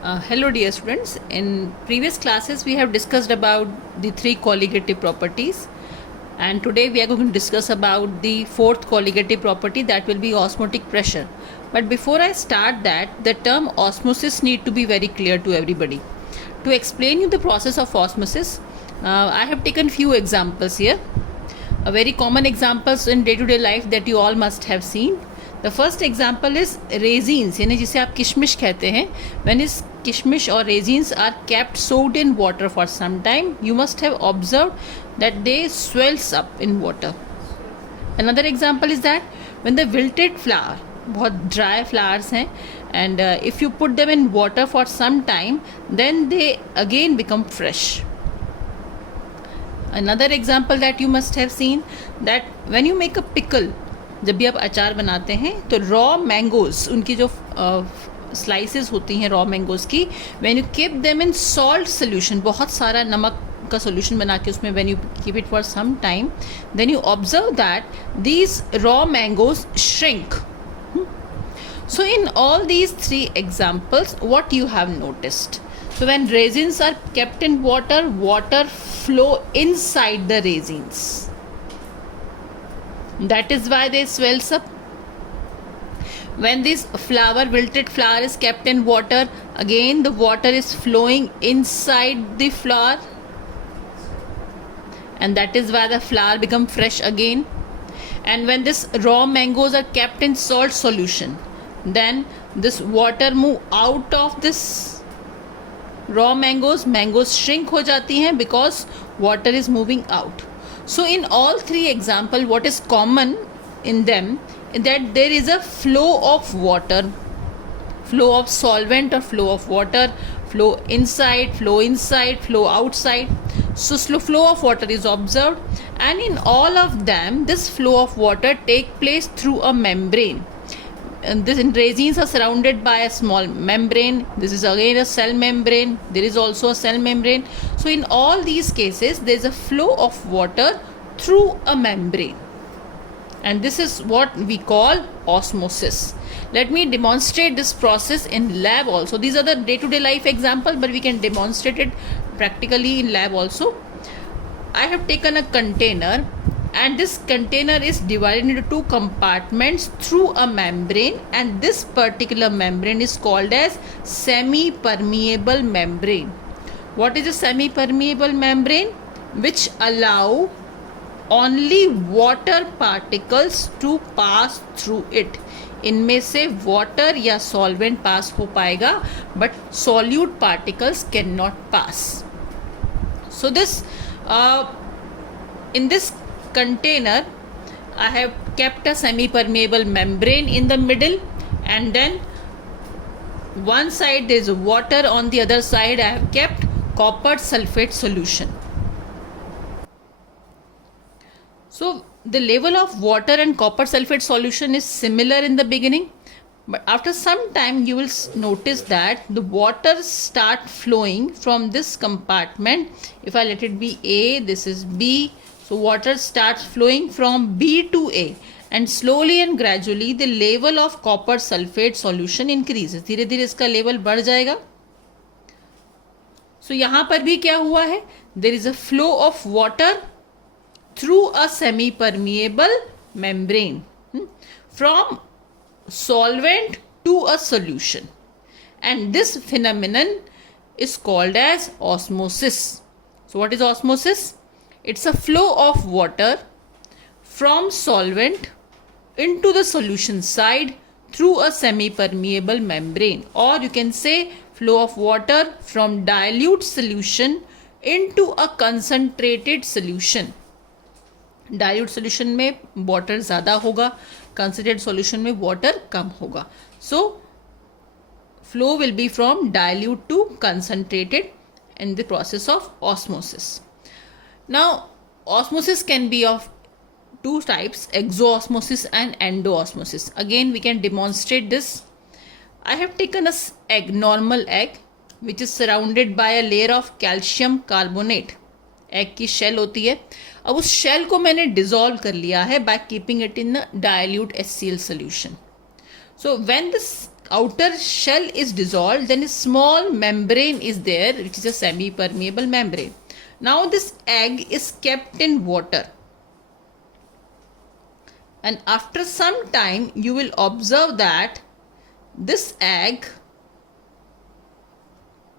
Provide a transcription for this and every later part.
Hello dear students, in previous classes we have discussed about the three colligative properties, and today we are going to discuss about the fourth colligative property, that will be osmotic pressure. But before I start that, the term osmosis need to be very clear to everybody. To explain you the process of osmosis, I have taken few examples here. A very common examples in day-to-day life that you all must have seen. The first example is raisins, यानी जिसे आप किशमिश कहते हैं. When is kishmish or raisins are kept soaked in water for some time, you must have observed that they swells up in water. Another example is that when the wilted flower, बहुत dry flowers हैं, and if you put them in water for some time, then they again become fresh. Another example that you must have seen, that when you make a pickle, जब भी आप अचार बनाते हैं तो raw mangoes, उनकी जो स्लाइसेस होती हैं रॉ मैंगोज की, when you keep them in salt solution, बहुत सारा नमक का सोल्यूशन बना के उसमें when you keep it for some time, then you observe that these raw mangoes shrink. So in all these three examples, what you have noticed? So when raisins are kept in water, water flow inside the raisins. That is why they swells up. When this flower, wilted flower is kept in water, again the water is flowing inside the flower, and that is why the flower become fresh again. And when this raw mangoes are kept in salt solution, then this water move out of this raw mangoes shrink हो जाती हैं because water is moving out. So in all three example, what is common in them is that there is a flow of water, flow of solvent or flow of water, flow inside, flow outside. So slow flow of water is observed, and in all of them this flow of water take place through a membrane. And this raisins are surrounded by a small membrane. This is again a cell membrane. There is also a cell membrane. So in all these cases there is a flow of water through a membrane, and this is what we call osmosis. Let me demonstrate this process in lab also. These are the day-to-day life example, but we can demonstrate it practically in lab also. I have taken a container, and this container is divided into two compartments through a membrane, and this particular membrane is called as semi-permeable membrane. What is a semi-permeable membrane? Which allow only water particles to pass through it. इनमें से water या solvent pass हो पाएगा, but solute particles cannot pass. So this in this container I have kept a semi-permeable membrane in the middle, and then one side there is water, on the other side I have kept copper sulfate solution. So the level of water and copper sulfate solution is similar in the beginning, but after some time you will notice that the water start flowing from this compartment. If I let it be A, this is B. So water starts flowing from B to A, and slowly and gradually the level of copper sulfate solution increases. धीरे धीरे इसका level बढ़ जाएगा. So यहाँ पर भी क्या हुआ है? There is a flow of water through a semi-permeable membrane from solvent to a solution, and this phenomenon is called as osmosis. So what is osmosis? It's a flow of water from solvent into the solution side through a semi-permeable membrane, or you can say flow of water from dilute solution into a concentrated solution. Dilute solution में water ज़्यादा होगा, concentrated solution में water कम होगा. So flow will be from dilute to concentrated in the process of osmosis. Now osmosis can be of two types, exoosmosis and endoosmosis. Again we can demonstrate this. I have taken a egg, normal egg, which is surrounded by a layer of calcium carbonate. Egg की shell होती है. अब उस shell को मैंने dissolve कर लिया है by keeping it in dilute HCl solution. So when this outer shell is dissolved, then a small membrane is there, which is a semi-permeable membrane. Now this egg is kept in water, and after some time you will observe that this egg,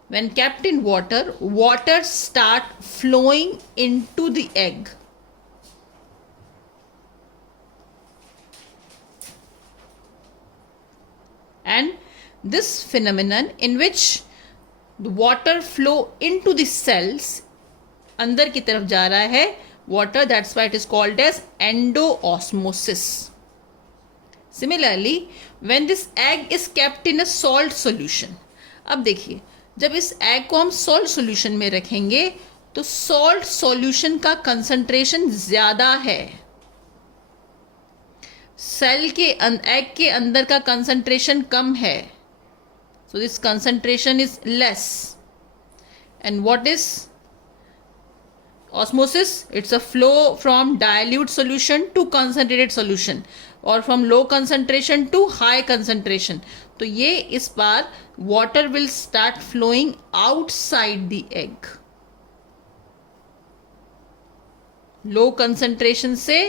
when kept in water, water start flowing into the egg. And this phenomenon in which the water flow into the cells, अंदर की तरफ जा रहा है water, that's why it is called as endoosmosis. Similarly, when this egg is kept in a salt solution, अब देखिए जब इस एग को हम सॉल्ट सॉल्यूशन में रखेंगे तो सॉल्ट सॉल्यूशन का कंसंट्रेशन ज़्यादा है, सेल के एग के अंदर का कंसंट्रेशन कम है. So this concentration is less. And what is osmosis? It's a flow from dilute solution to concentrated solution or from low concentration to high concentration. तो ये इस बार water will start flowing outside the egg. Low concentration से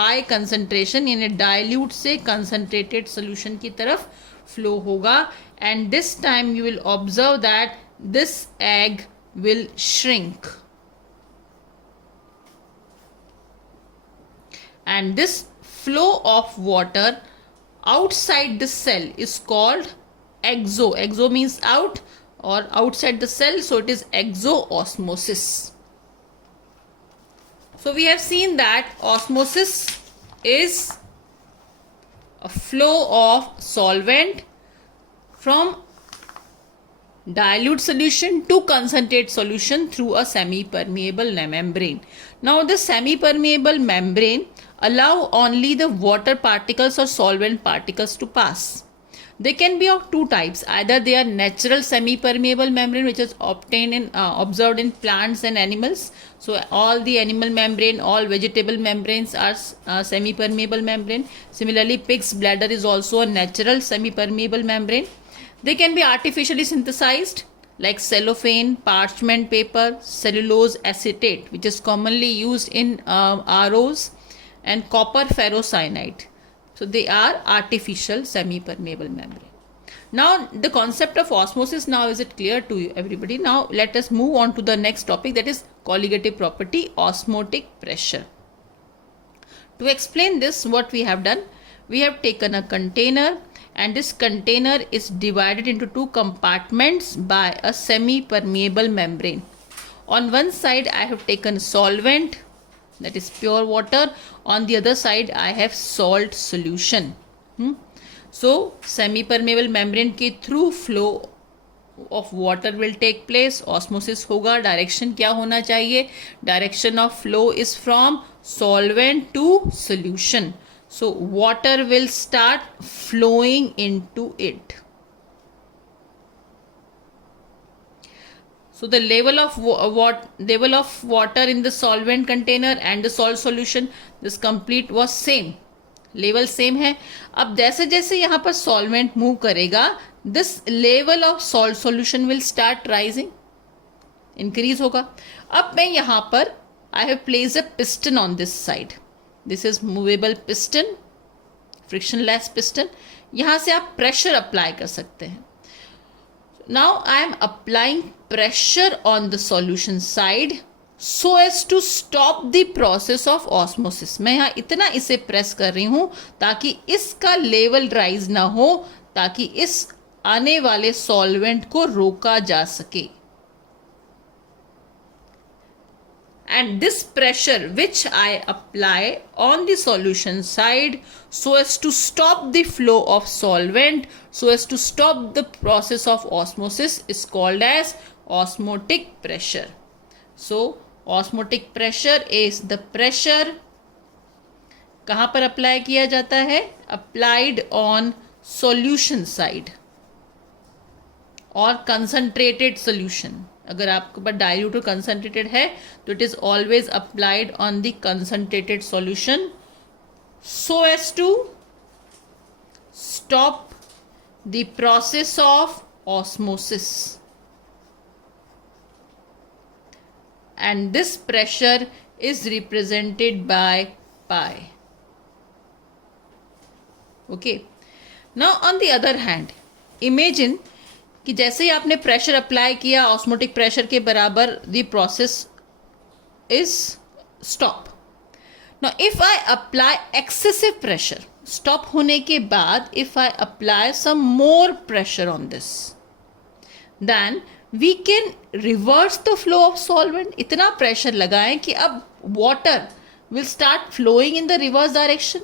high concentration यानी dilute से concentrated solution की तरफ flow होगा, and this time you will observe that this egg will shrink. And this flow of water outside the cell is called exo. Exo means out or outside the cell, so it is exoosmosis. So we have seen that osmosis is a flow of solvent from dilute solution to concentrate solution through a semi-permeable membrane. Now the semi-permeable membrane allow only the water particles or solvent particles to pass. They can be of two types. Either they are natural semi-permeable membrane, which is obtained in observed in plants and animals. So all the animal membrane, all vegetable membranes are semi-permeable membrane. Similarly, pig's bladder is also a natural semi-permeable membrane. They can be artificially synthesized like cellophane, parchment paper, cellulose acetate, which is commonly used in ROs, and copper ferrocyanide. So they are artificial semi-permeable membrane. Now the concept of osmosis, now is it clear to you everybody? Now let us move on to the next topic, that is colligative property, osmotic pressure. To explain this, what we have done, we have taken a container, and this container is divided into two compartments by a semi-permeable membrane. On one side I have taken solvent, that is pure water. On the other side I have salt solution. So semi-permeable membrane के through flow of water will take place, osmosis होगा. Direction क्या होना चाहिए? Direction of flow is from solvent to solution. So water will start flowing into it. So the level of water in the solvent container and the salt solution, this complete was same. Level same है. अब जैसे जैसे यहाँ पर solvent move करेगा, this level of salt solution will start rising, increase होगा. अब मैं यहाँ पर I have place a piston on this side. This is movable piston, frictionless piston. यहाँ से आप प्रेशर अप्लाई कर सकते हैं. Now I am applying pressure on the solution side so as to stop the process of osmosis. मैं यहाँ इतना इसे प्रेस कर रही हूँ ताकि इसका लेवल राइज ना हो, ताकि इस आने वाले सॉल्वेंट को रोका जा सके. And this pressure which I apply on the solution side so as to stop the flow of solvent, so as to stop the process of osmosis, is called as osmotic pressure. So osmotic pressure is the pressure कहाँ पर apply किया जाता है? Applied on solution side और concentrated solution. अगर आपके पास dilute और concentrated है तो it is always applied on the concentrated solution so as to stop the process of osmosis. And this pressure is represented by pi. Okay. Now on the other hand, imagine कि जैसे ही आपने pressure apply किया osmotic pressure के बराबर the process is stop. Now if I apply excessive pressure, stop होने के बाद if I apply some more pressure on this, then we can reverse the flow of solvent. इतना pressure लगाएं कि अब water will start flowing in the reverse direction.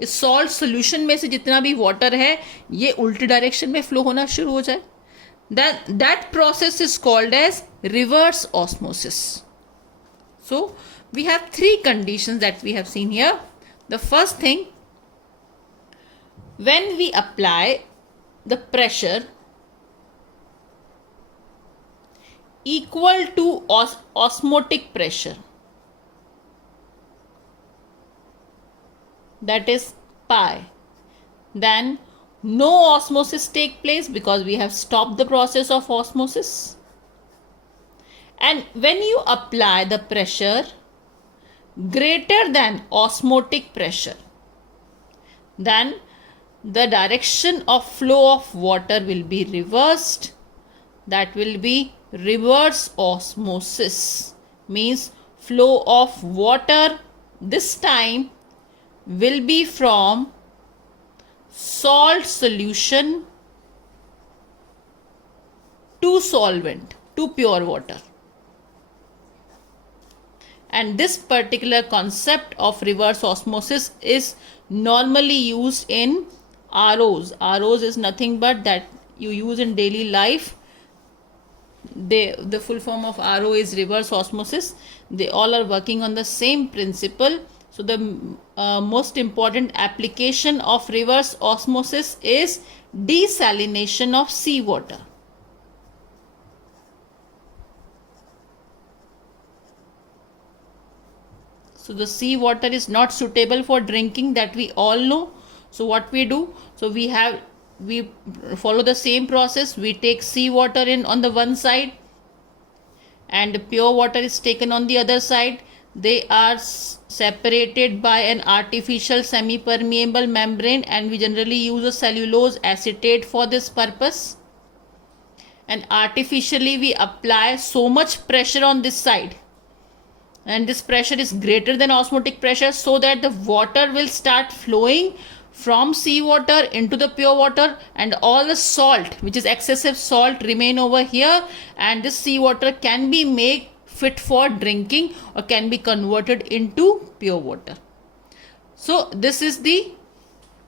इस salt solution में से जितना भी वाटर है ये उल्टी डायरेक्शन में फ्लो होना शुरू हो जाए. That process is called as reverse osmosis. So we have three conditions that we have seen here. The first thing, when we apply the pressure equal to osmotic pressure, that is pi, then no osmosis take place because we have stopped the process of osmosis. And when you apply the pressure greater than osmotic pressure, then the direction of flow of water will be reversed. That will be reverse osmosis, means flow of water this time will be from salt solution to solvent to pure water. And this particular concept of reverse osmosis is normally used in ROs. ROs is nothing but that you use in daily life. The full form of RO is reverse osmosis. They all are working on the same principle. So the most important application of reverse osmosis is desalination of seawater. So the seawater is not suitable for drinking, that we all know. So what we do, so we follow the same process. We take seawater in on the one side and pure water is taken on the other side. They are separated by an artificial semi-permeable membrane, and we generally use a cellulose acetate for this purpose. And artificially we apply so much pressure on this side, and this pressure is greater than osmotic pressure, so that the water will start flowing from seawater into the pure water, and all the salt, which is excessive salt, remain over here, and this seawater can be made fit for drinking or can be converted into pure water. So this is the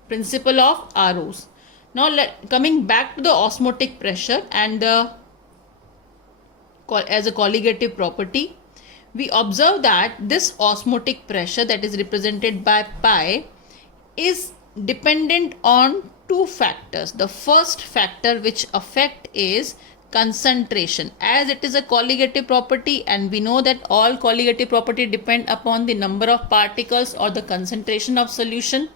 principle of ROs. Now coming back to the osmotic pressure and as a colligative property, we observe that this osmotic pressure that is represented by pi is dependent on two factors. The first factor which affect is concentration, as it is a colligative property, and we know that all colligative property depend upon the number of particles or the concentration of solution.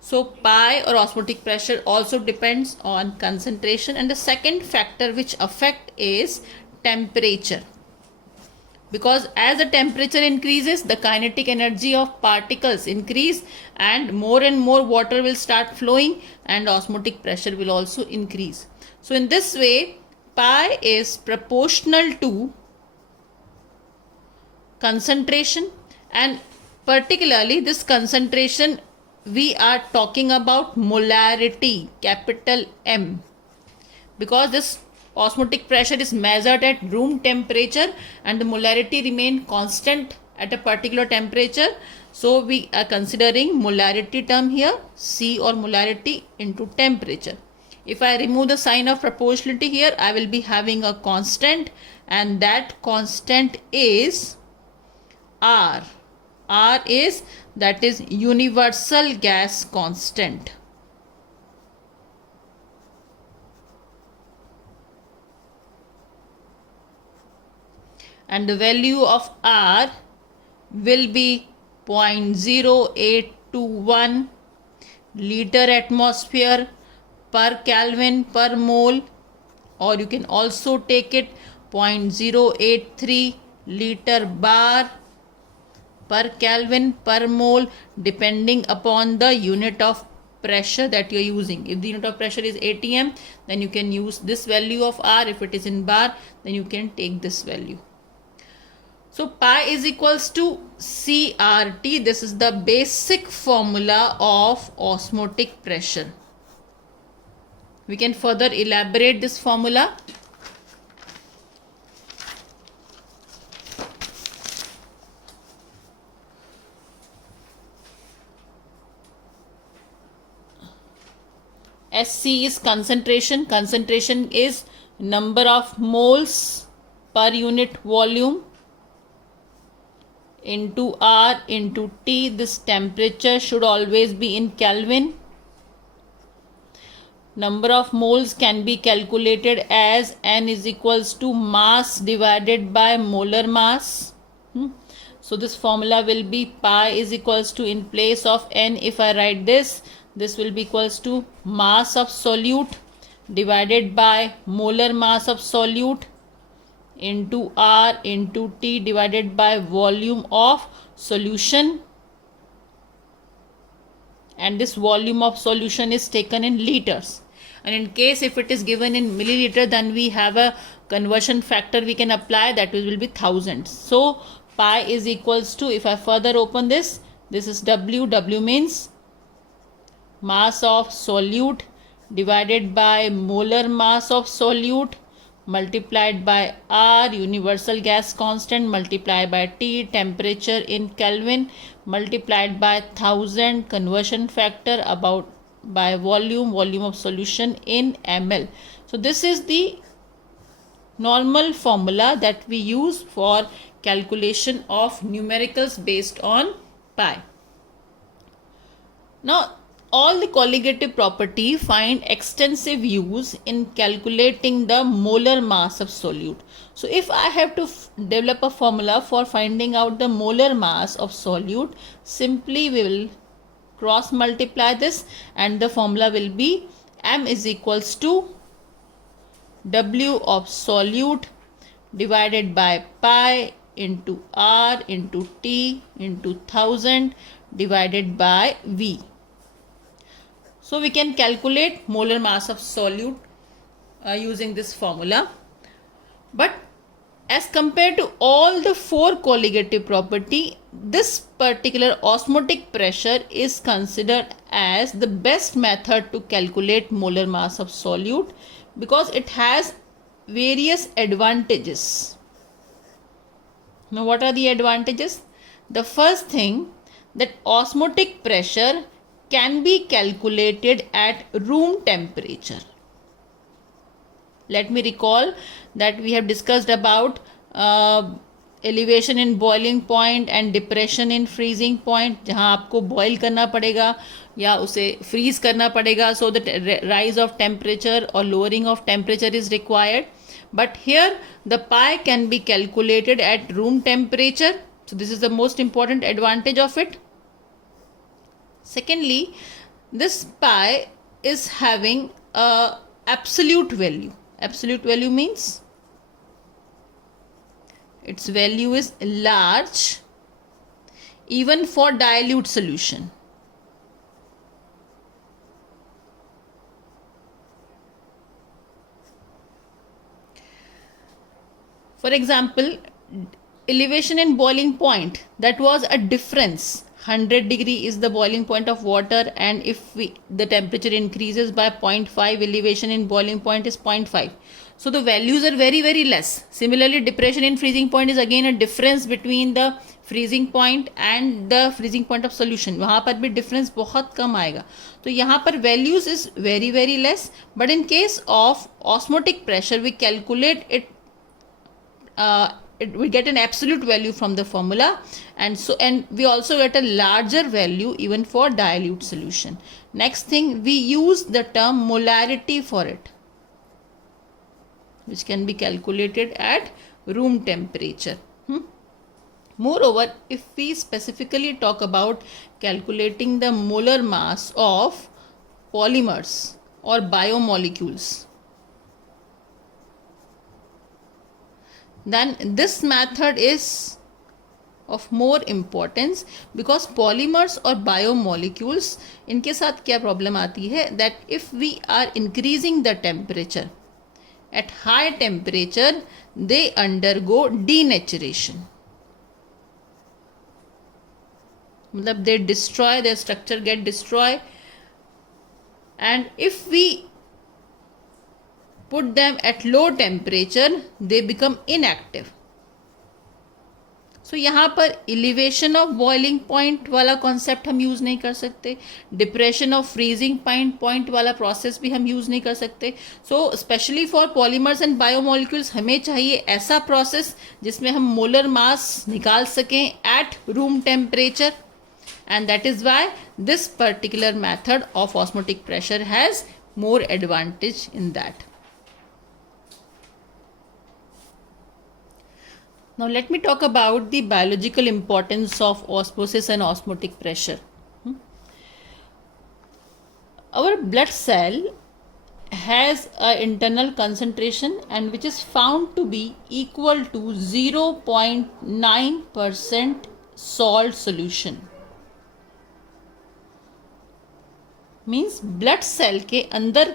So pi or osmotic pressure also depends on concentration. And the second factor which affect is temperature, because as the temperature increases, the kinetic energy of particles increase, and more water will start flowing, and osmotic pressure will also increase. So in this way, pi is proportional to concentration, and particularly this concentration we are talking about molarity, capital M, because this osmotic pressure is measured at room temperature and the molarity remain constant at a particular temperature. So we are considering molarity term here, C or molarity into temperature. If I remove the sign of proportionality here, I will be having a constant, and that constant is R. R is, that is universal gas constant. And the value of R will be 0.0821 liter atmosphere per Kelvin per mole, or you can also take it 0.083 liter bar per Kelvin per mole, depending upon the unit of pressure that you are using. If the unit of pressure is atm, then you can use this value of R. If it is in bar, then you can take this value. So pi is equals to CRT. This is the basic formula of osmotic pressure. We can further elaborate this formula. SC is concentration. Concentration is number of moles per unit volume into R into T. This temperature should always be in Kelvin. Number of moles can be calculated as N is equals to mass divided by molar mass. So this formula will be pi is equals to, in place of N, if I write this will be equals to mass of solute divided by molar mass of solute into R into T divided by volume of solution, and this volume of solution is taken in liters. And in case if it is given in milliliter, then we have a conversion factor we can apply, that will be thousands. So pi is equals to, if I further open this is W. W means mass of solute divided by molar mass of solute multiplied by R, universal gas constant, multiplied by T, temperature in Kelvin, multiplied by 1000, conversion factor about by volume of solution in ml. So this is the normal formula that we use for calculation of numericals based on pi. Now all the colligative property find extensive use in calculating the molar mass of solute. So if I have to develop a formula for finding out the molar mass of solute, simply we will cross multiply this, and the formula will be M is equals to W of solute divided by pi into R into T into 1000 divided by V. So we can calculate molar mass of solute using this formula. But as compared to all the four colligative property, this particular osmotic pressure is considered as the best method to calculate molar mass of solute, because it has various advantages. Now what are the advantages? The first thing, that osmotic pressure can be calculated at room temperature. Let me recall that we have discussed about elevation in boiling point and depression in freezing point, जहाँ आपको boil करना पड़ेगा या उसे freeze करना पड़ेगा, so that rise of temperature or lowering of temperature is required. But here the pi can be calculated at room temperature. So this is the most important advantage of it. Secondly, this pi is having a absolute value. Absolute value means its value is large even for dilute solution. For example, elevation in boiling point, that was a difference. 100 degree is the boiling point of water, and if the temperature increases by 0.5, elevation in boiling point is 0.5. So the values are very, very less. Similarly, depression in freezing point is again a difference between the freezing point and the freezing point of solution. वहाँ पर भी difference बहुत कम आएगा. तो यहाँ पर values is very, very less. But in case of osmotic pressure, we calculate it. We get an absolute value from the formula, and we also get a larger value even for dilute solution. Next thing, we use the term molarity for it, which can be calculated at room temperature. Moreover, if we specifically talk about calculating the molar mass of polymers or biomolecules, then this method is of more importance, because polymers और biomolecules, इनके साथ क्या problem आती है, that if we are increasing the temperature, at high temperature they undergo denaturation, मतलब they destroy, their structure get destroyed, and if we put them at low temperature they become inactive. सो यहाँ पर elevation of boiling point वाला concept हम use नहीं कर सकते, depression of freezing point वाला process भी हम यूज़ नहीं कर सकते. So specially for polymers and biomolecules हमें चाहिए ऐसा प्रोसेस जिसमें हम मोलर मास निकाल सकें at room temperature, and that is why this particular method of osmotic pressure has more advantage in that. Now let me talk about the biological importance of osmosis and osmotic pressure. Our blood cell has an internal concentration and which is found to be equal to 0.9% salt solution. Means blood cell के अंदर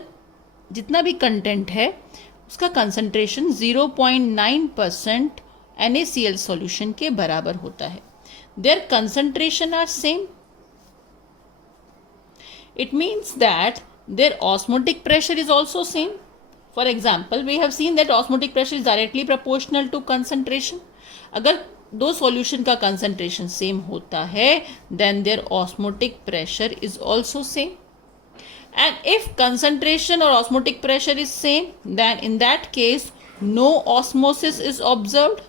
जितना भी content है उसका concentration 0.9% NaCl solution के बराबर होता है. Their concentration are same. It means that their osmotic pressure is also same. For example we have seen that osmotic pressure is directly proportional to concentration. अगर दो सॉल्यूशन का concentration same होता है then their osmotic pressure is also same. And if concentration or osmotic pressure is same, then in that case no osmosis is observed.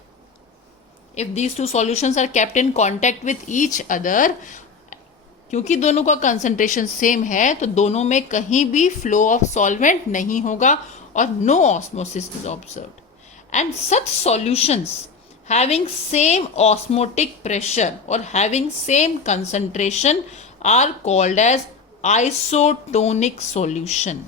If these two solutions are kept in contact with each other, क्योंकि दोनों का concentration same है तो दोनों में कहीं भी flow of solvent नहीं होगा और no osmosis is observed. And such solutions having same osmotic pressure or having same concentration are called as isotonic solution.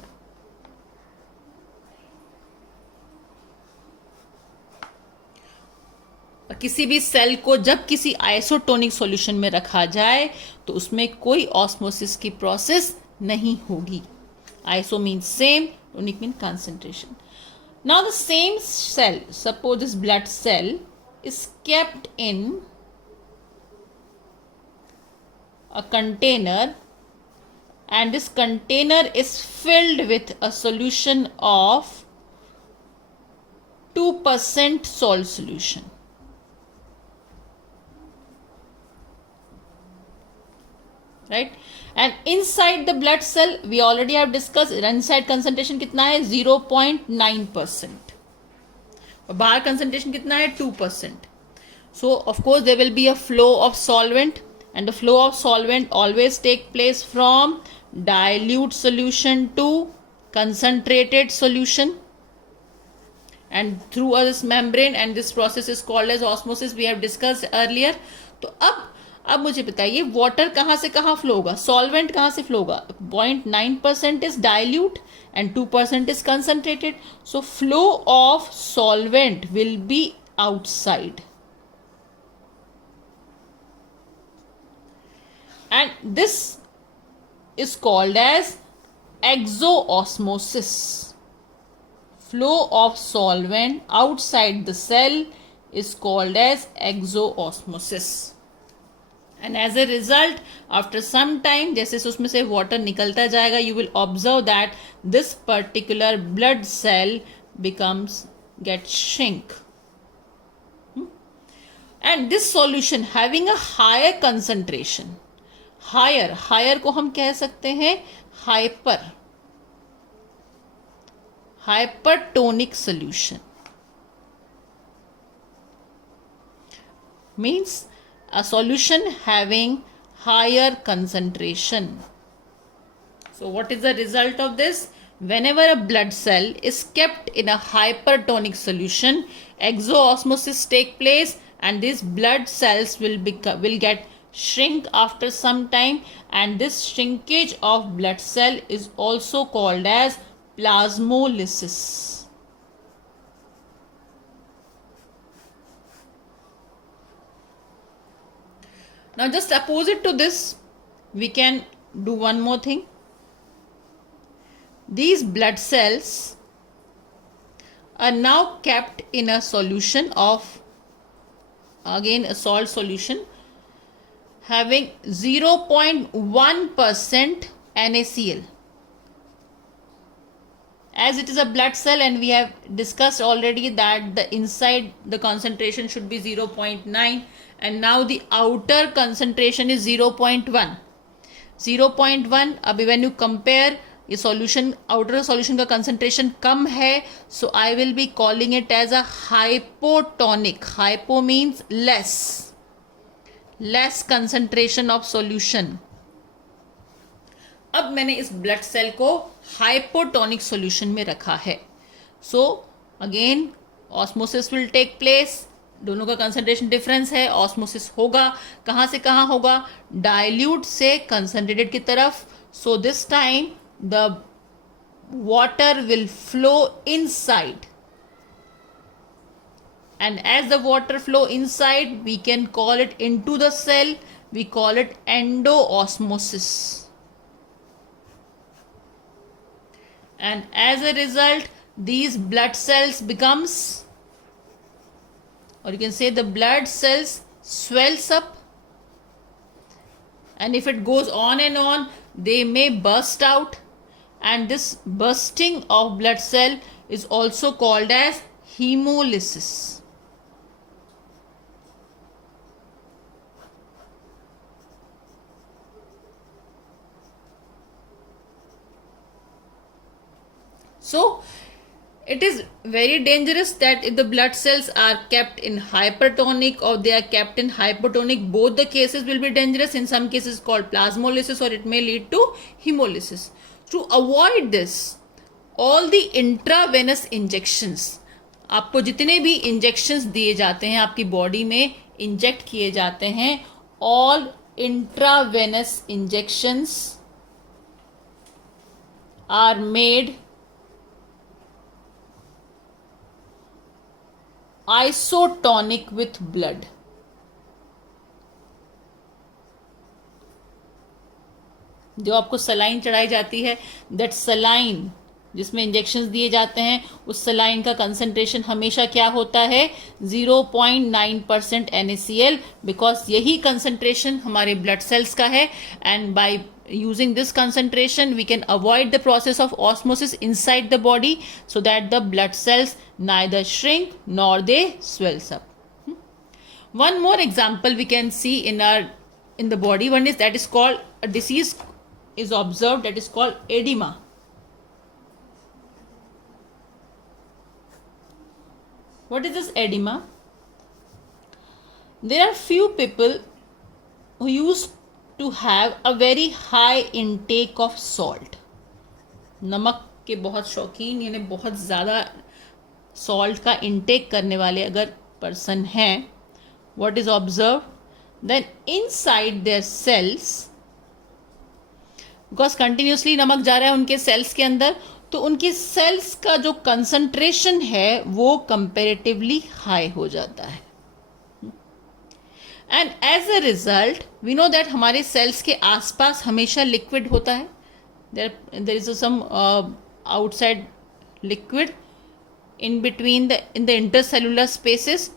और किसी भी सेल को जब किसी आइसोटोनिक सॉल्यूशन में रखा जाए तो उसमें कोई ऑस्मोसिस की प्रोसेस नहीं होगी. Iso means same, tonic means concentration. Now the same cell, suppose this blood cell is kept in a container and this container is filled with a solution of 2% salt solution. Right? And inside the blood cell we already have discussed inside concentration कितना है 0.9% और बाहर concentration कितना है 2%. So of course there will be a flow of solvent and the flow of solvent always take place from dilute solution to concentrated solution and through this membrane, and this process is called as osmosis, we have discussed earlier. तो अब मुझे बताइए water कहाँ से कहाँ flow होगा, solvent कहाँ से फ्लो होगा. 0.9% is dilute and 2% is concentrated. So flow of solvent will be outside and this is called as exoosmosis. Flow of solvent outside the cell is called as exoosmosis. And as a result, after some time, जैसे उसमें से water निकलता जाएगा, you will observe that this particular blood cell gets shrink. And this solution having a higher concentration, higher को हम कह सकते हैं hypertonic solution. Means a solution having higher concentration. So what is the result of this? Whenever a blood cell is kept in a hypertonic solution, exoosmosis take place and these blood cells will get shrink after some time, and this shrinkage of blood cell is also called as plasmolysis. Now just opposite to this, we can do one more thing. These blood cells are now kept in a solution of, again, a salt solution having 0.1% NaCl. As it is a blood cell, and we have discussed already that the inside the concentration should be 0.9, and now the outer concentration is 0.1. 0.1, अभी when you compare ये solution, outer solution का concentration कम है, so I will be calling it as a hypotonic. Hypo means less concentration of solution. अब मैंने इस blood cell को hypotonic solution में रखा है. So again osmosis will take place. दोनों का कंसंट्रेशन डिफरेंस है. ऑस्मोसिस होगा, कहाँ से कहाँ होगा? डाइल्यूट से कंसंट्रेटेड की तरफ. So this time the water will flow inside, and as the water flow inside, we can call it into the cell, we call it endoosmosis. And as a result, these blood cells becomes, or you can say the blood cells swells up, and if it goes on and on, they may burst out, and this bursting of blood cell is also called as hemolysis. So it is very dangerous that if the blood cells are kept in hypertonic or they are kept in hypotonic, both the cases will be dangerous. In some cases called plasmolysis, or it may lead to hemolysis. To avoid this, all the intravenous injections, आपको जितने भी injections दिए जाते हैं, आपकी body में inject किए जाते हैं, all intravenous injections are made isotonic with blood. जो आपको सलाइन चढ़ाई जाती है, दैट सलाइन जिसमें इंजेक्शंस दिए जाते हैं, उस सलाइन का कंसंट्रेशन हमेशा क्या होता है? 0.9% NaCl, बिकॉज यही कंसंट्रेशन हमारे ब्लड सेल्स का है. And by using this concentration, we can avoid the process of osmosis inside the body, so that the blood cells neither shrink nor they swells up. One more example we can see in the body. One is that is called a disease is observed, that is called edema. What is this edema? There are few people who used to have a very high intake of salt. नमक के बहुत शौकीन, यानी बहुत ज़्यादा salt का intake करने वाले अगर पर्सन हैं, what is observed? Then inside their cells, because continuously नमक जा रहा है उनके सेल्स के अंदर, तो उनकी सेल्स का जो कंसंट्रेशन है वो कंपेरेटिवली हाई हो जाता है. And as a result we know that हमारे सेल्स के आसपास हमेशा लिक्विड होता है. There is some outside liquid in between in the intercellular spaces.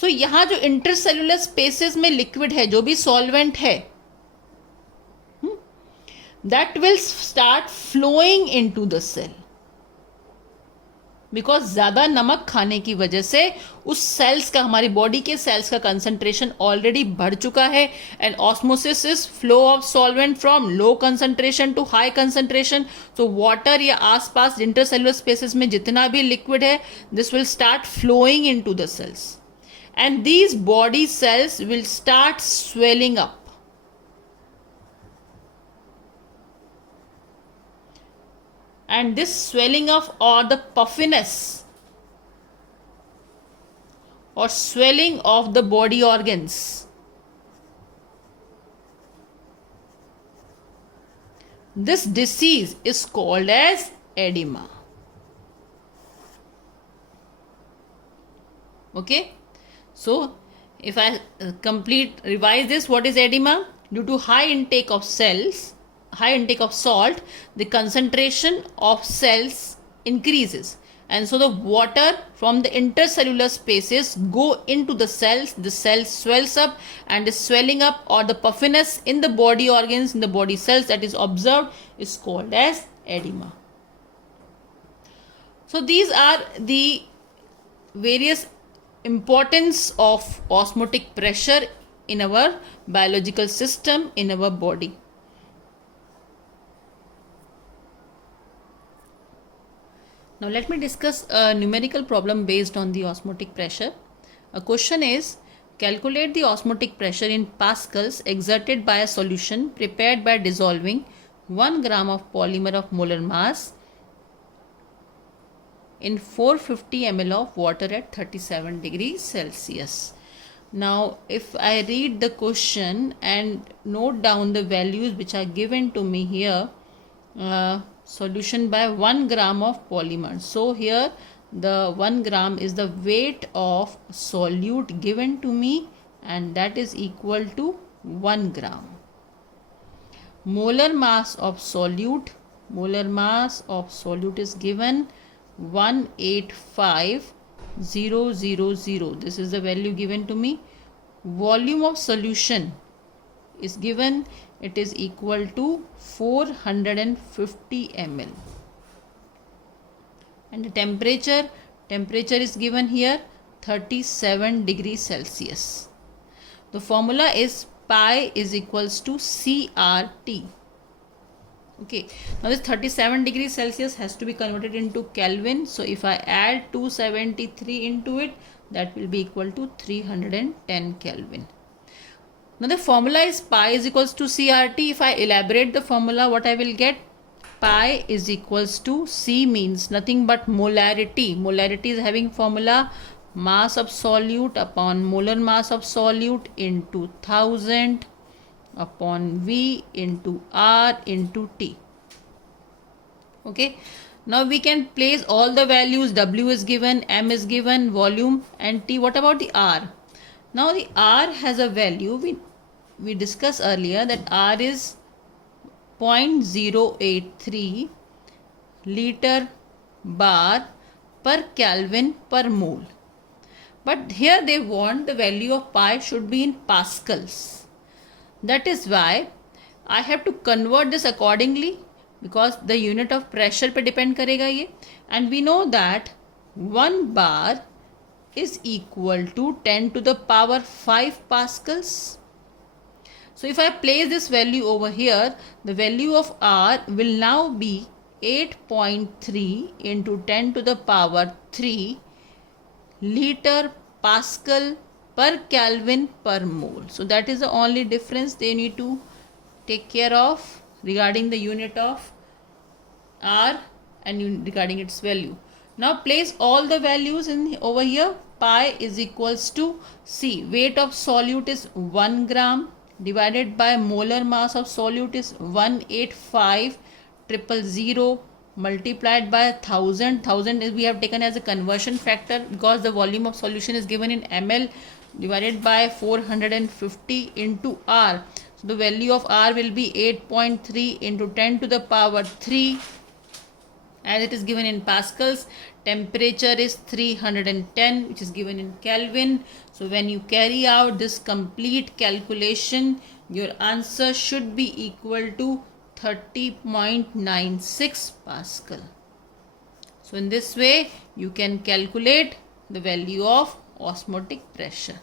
So यहाँ जो इंटरसेलुलर स्पेसेस में लिक्विड है, जो भी सॉल्वेंट है, that will start flowing into the cell, because ज़्यादा नमक खाने की वजह से उस सेल्स का, हमारी बॉडी के सेल्स का कंसंट्रेशन ऑलरेडी बढ़ चुका है. And osmosis is flow of solvent from low concentration to high concentration. तो वाटर या आसपास इंटरसेलुलर स्पेसेस में जितना भी लिक्विड है, this will start flowing into the cells, and these body cells will start swelling up. And this swelling of or the puffiness or swelling of the body organs. This disease is called as edema. Okay, so if I revise this, what is edema? Due to high intake of salt, the concentration of cells increases, and so the water from the intercellular spaces go into the cells swells up, and the swelling up or the puffiness in the body organs, in the body cells, that is observed is called as edema. So these are the various importance of osmotic pressure in our biological system, in our body. Now let me discuss a numerical problem based on the osmotic pressure. A question is, calculate the osmotic pressure in pascals exerted by a solution prepared by dissolving 1 gram of polymer of molar mass in 450 ml of water at 37 degrees Celsius. Now if I read the question and note down the values which are given to me here, solution by 1 gram of polymer. So here the 1 gram is the weight of solute given to me, and that is equal to 1 gram. Molar mass of solute is given 185,000. This is the value given to me. Volume of solution is given, it is equal to 450 ml. And the temperature is given here 37 degrees Celsius. The formula is pi is equals to CRT. Okay, now this 37 degrees Celsius has to be converted into Kelvin. So if I add 273 into it, that will be equal to 310 Kelvin. Now the formula is pi is equals to CRT. If I elaborate the formula, what I will get? Pi is equals to, C means nothing but molarity. Molarity is having formula mass of solute upon molar mass of solute into 1000 upon V into R into T. Okay, now we can place all the values. W is given, M is given, volume and T. What about the R? Now the R has a value, we discussed earlier that R is 0.083 liter bar per Kelvin per mole. But here they want the value of pi should be in pascals. That is why I have to convert this accordingly, because the unit of pressure पे depend करेगा ये, and we know that 1 bar is equal to 10 to the power 5 pascals. So if I place this value over here, the value of R will now be 8.3 into 10 to the power 3 liter pascal per Kelvin per mole. So that is the only difference they need to take care of regarding the unit of R and regarding its value. Now place all the values in over here. Pi is equals to C. Weight of solute is 1 gram divided by molar mass of solute is 185,000 multiplied by 1000. 1000 is we have taken as a conversion factor because the volume of solution is given in ml, divided by 450 into R. So the value of R will be 8.3 into 10 to the power 3 as it is given in pascals. Temperature is 310, which is given in Kelvin. So when you carry out this complete calculation, your answer should be equal to 30.96 Pascal. So in this way, you can calculate the value of osmotic pressure.